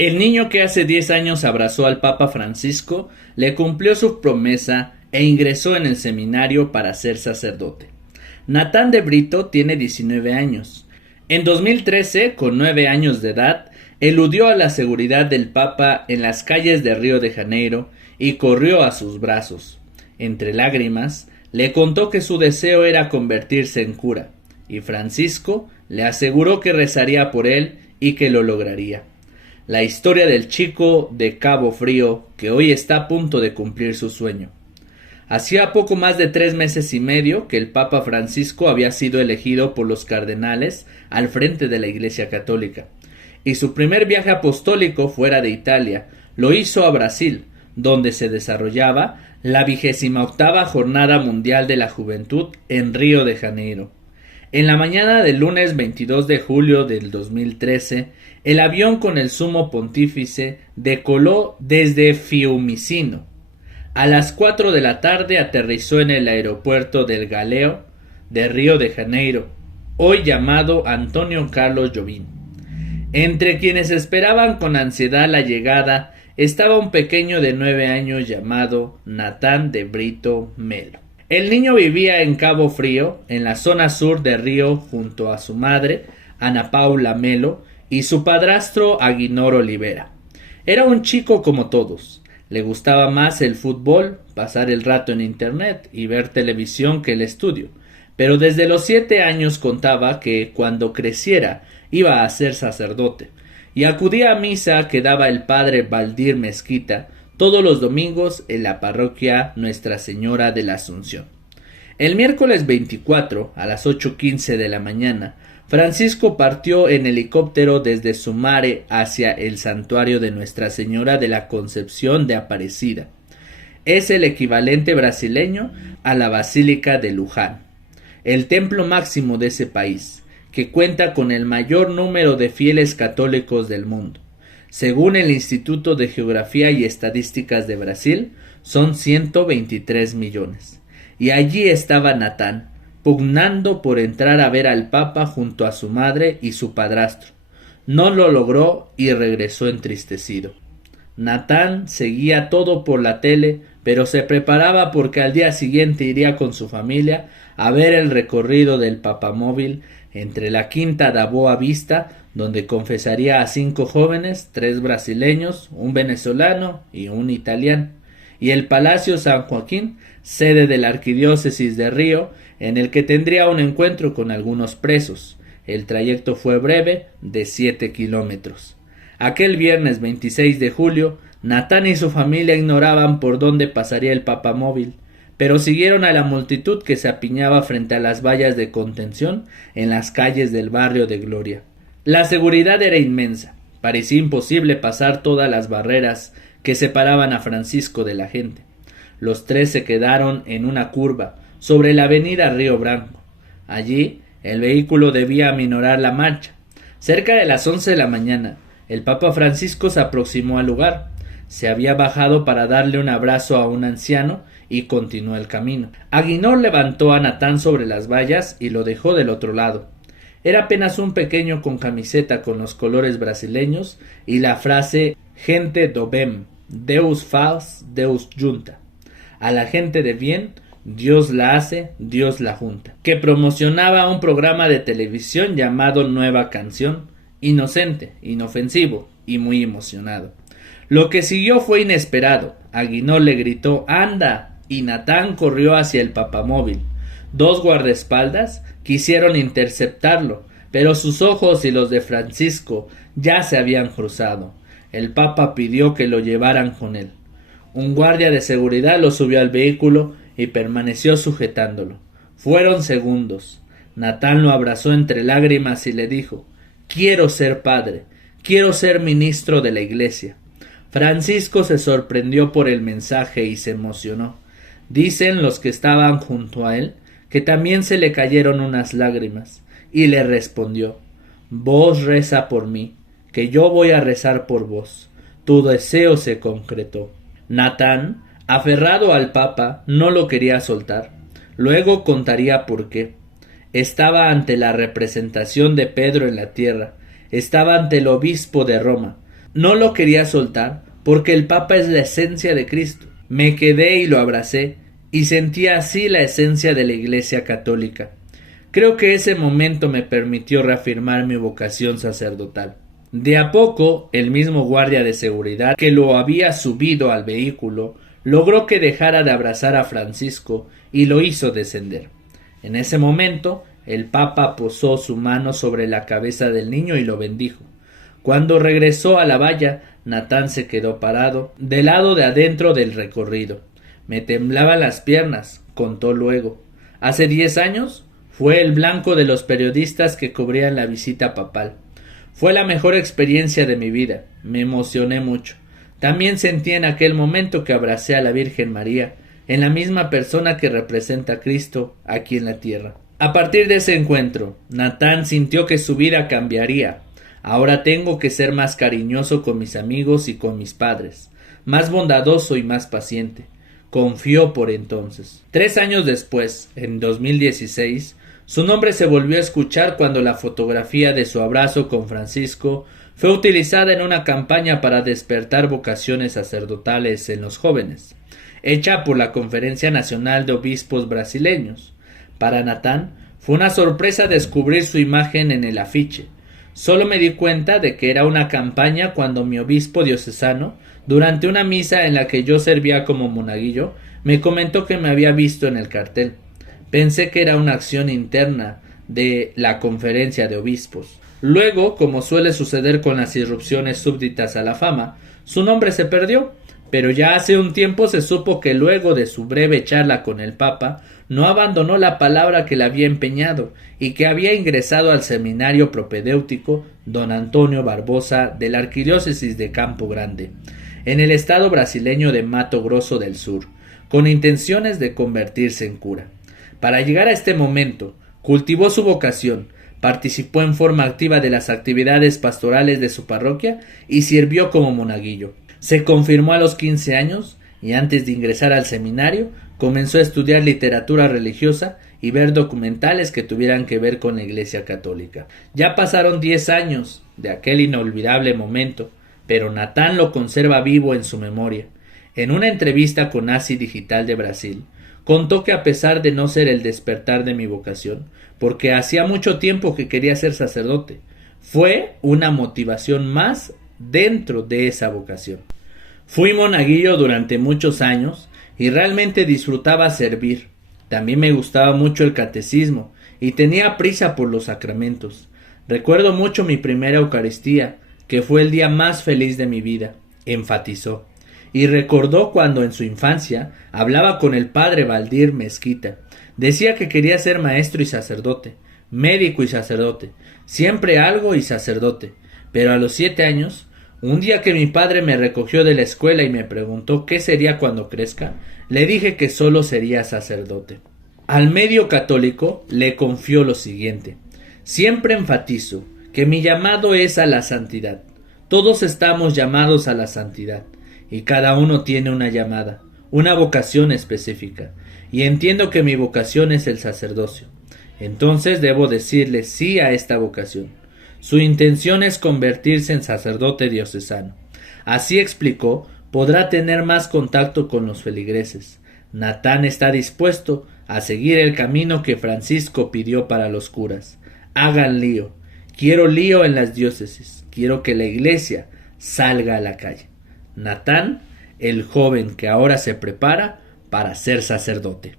El niño que hace 10 años abrazó al Papa Francisco le cumplió su promesa e ingresó en el seminario para ser sacerdote. Natán de Brito tiene 19 años. En 2013, con 9 años de edad, eludió a la seguridad del Papa en las calles de Río de Janeiro y corrió a sus brazos. Entre lágrimas, le contó que su deseo era convertirse en cura, y Francisco le aseguró que rezaría por él y que lo lograría. La historia del chico de Cabo Frío que hoy está a punto de cumplir su sueño. Hacía poco más de 3 meses y medio que el Papa Francisco había sido elegido por los cardenales al frente de la Iglesia Católica, y su primer viaje apostólico fuera de Italia lo hizo a Brasil, donde se desarrollaba la 28ª Jornada Mundial de la Juventud en Río de Janeiro. En la mañana del lunes 22 de julio del 2013, el avión con el sumo pontífice decoló desde Fiumicino. A las 4 de la tarde aterrizó en el aeropuerto del Galeão de Río de Janeiro, hoy llamado Antonio Carlos Jobim. Entre quienes esperaban con ansiedad la llegada estaba un pequeño de 9 años llamado Natán de Brito Melo. El niño vivía en Cabo Frío, en la zona sur de Río, junto a su madre, Ana Paula Melo, y su padrastro Aguinor Olivera. Era un chico como todos. Le gustaba más el fútbol, pasar el rato en internet y ver televisión que el estudio. Pero desde los 7 años contaba que cuando creciera iba a ser sacerdote, y acudía a misa que daba el padre Valdir Mezquita todos los domingos en la parroquia Nuestra Señora de la Asunción. El miércoles 24, a las 8:15 de la mañana, Francisco partió en helicóptero desde Sumaré hacia el santuario de Nuestra Señora de la Concepción de Aparecida. Es el equivalente brasileño a la Basílica de Luján, el templo máximo de ese país, que cuenta con el mayor número de fieles católicos del mundo. Según el Instituto de Geografía y Estadísticas de Brasil, son 123 millones. Y allí estaba Natán, pugnando por entrar a ver al Papa junto a su madre y su padrastro. No lo logró y regresó entristecido. Natán seguía todo por la tele, pero se preparaba porque al día siguiente iría con su familia a ver el recorrido del papamóvil entre la Quinta da Boa Vista, donde confesaría a 5 jóvenes, 3 brasileños, un venezolano y un italiano, y el Palacio San Joaquín, sede de la Arquidiócesis de Río, en el que tendría un encuentro con algunos presos. El trayecto fue breve, de 7 kilómetros. Aquel viernes 26 de julio, Natán y su familia ignoraban por dónde pasaría el papamóvil, pero siguieron a la multitud que se apiñaba frente a las vallas de contención en las calles del barrio de Gloria. La seguridad era inmensa. Parecía imposible pasar todas las barreras que separaban a Francisco de la gente. Los 3 se quedaron en una curva sobre la avenida Río Branco. Allí el vehículo debía aminorar la marcha. Cerca de las 11 de la mañana, el Papa Francisco se aproximó al lugar. Se había bajado para darle un abrazo a un anciano y continuó el camino. Aguinor levantó a Natán sobre las vallas y lo dejó del otro lado. Era apenas un pequeño con camiseta con los colores brasileños y la frase gente do bem, Deus faz, Deus junta. A la gente de bien, Dios la hace, Dios la junta. Que promocionaba un programa de televisión llamado Nueva Canción, inocente, inofensivo y muy emocionado. Lo que siguió fue inesperado. Aguinor le gritó ¡anda! Y Natán corrió hacia el papamóvil. 2 guardaespaldas quisieron interceptarlo, pero sus ojos y los de Francisco ya se habían cruzado. El Papa pidió que lo llevaran con él. Un guardia de seguridad lo subió al vehículo y permaneció sujetándolo. Fueron segundos. Natán lo abrazó entre lágrimas y le dijo: «Quiero ser padre, quiero ser ministro de la Iglesia». Francisco se sorprendió por el mensaje y se emocionó. Dicen los que estaban junto a él que también se le cayeron unas lágrimas, y le respondió: «Vos reza por mí, que yo voy a rezar por vos». Tu deseo se concretó. Natán, aferrado al Papa, no lo quería soltar. Luego contaría por qué. Estaba ante la representación de Pedro en la tierra, estaba ante el obispo de Roma. No lo quería soltar porque el Papa es la esencia de Cristo. Me quedé y lo abracé y sentí así la esencia de la Iglesia Católica. Creo que ese momento me permitió reafirmar mi vocación sacerdotal. De a poco, el mismo guardia de seguridad que lo había subido al vehículo logró que dejara de abrazar a Francisco y lo hizo descender. En ese momento, el Papa posó su mano sobre la cabeza del niño y lo bendijo. Cuando regresó a la valla, Natán se quedó parado, del lado de adentro del recorrido. Me temblaban las piernas, contó luego. Hace 10 años fue el blanco de los periodistas que cubrían la visita papal. Fue la mejor experiencia de mi vida. Me emocioné mucho. También sentí en aquel momento que abracé a la Virgen María, en la misma persona que representa a Cristo aquí en la tierra. A partir de ese encuentro, Natán sintió que su vida cambiaría. Ahora tengo que ser más cariñoso con mis amigos y con mis padres, más bondadoso y más paciente. Confió por entonces. 3 años después, en 2016, su nombre se volvió a escuchar cuando la fotografía de su abrazo con Francisco fue utilizada en una campaña para despertar vocaciones sacerdotales en los jóvenes, hecha por la Conferencia Nacional de Obispos Brasileños. Para Natán fue una sorpresa descubrir su imagen en el afiche. Solo me di cuenta de que era una campaña cuando mi obispo diocesano, durante una misa en la que yo servía como monaguillo, me comentó que me había visto en el cartel. Pensé que era una acción interna de la Conferencia de Obispos. Luego, como suele suceder con las irrupciones súbditas a la fama, su nombre se perdió, pero ya hace un tiempo se supo que luego de su breve charla con el Papa, no abandonó la palabra que le había empeñado y que había ingresado al seminario propedéutico Don Antonio Barbosa de la Arquidiócesis de Campo Grande, en el estado brasileño de Mato Grosso del Sur, con intenciones de convertirse en cura. Para llegar a este momento, cultivó su vocación, participó en forma activa de las actividades pastorales de su parroquia y sirvió como monaguillo. Se confirmó a los 15 años y antes de ingresar al seminario comenzó a estudiar literatura religiosa y ver documentales que tuvieran que ver con la Iglesia Católica. Ya pasaron 10 años de aquel inolvidable momento, pero Natán lo conserva vivo en su memoria. En una entrevista con ASI Digital de Brasil, contó que a pesar de no ser el despertar de mi vocación, porque hacía mucho tiempo que quería ser sacerdote, fue una motivación más dentro de esa vocación. Fui monaguillo durante muchos años y realmente disfrutaba servir. También me gustaba mucho el catecismo y tenía prisa por los sacramentos. Recuerdo mucho mi primera Eucaristía, que fue el día más feliz de mi vida, enfatizó. Y recordó cuando en su infancia hablaba con el padre Valdir Mezquita. Decía que quería ser maestro y sacerdote, médico y sacerdote, siempre algo y sacerdote. Pero a los 7 años, un día que mi padre me recogió de la escuela y me preguntó qué sería cuando crezca, le dije que solo sería sacerdote. Al medio católico le confió lo siguiente: siempre enfatizo que mi llamado es a la santidad. Todos estamos llamados a la santidad. Y cada uno tiene una llamada, una vocación específica, y entiendo que mi vocación es el sacerdocio. Entonces debo decirle sí a esta vocación. Su intención es convertirse en sacerdote diocesano. Así explicó, podrá tener más contacto con los feligreses. Natán está dispuesto a seguir el camino que Francisco pidió para los curas. Hagan lío. Quiero lío en las diócesis. Quiero que la iglesia salga a la calle. Natán, el joven que ahora se prepara para ser sacerdote.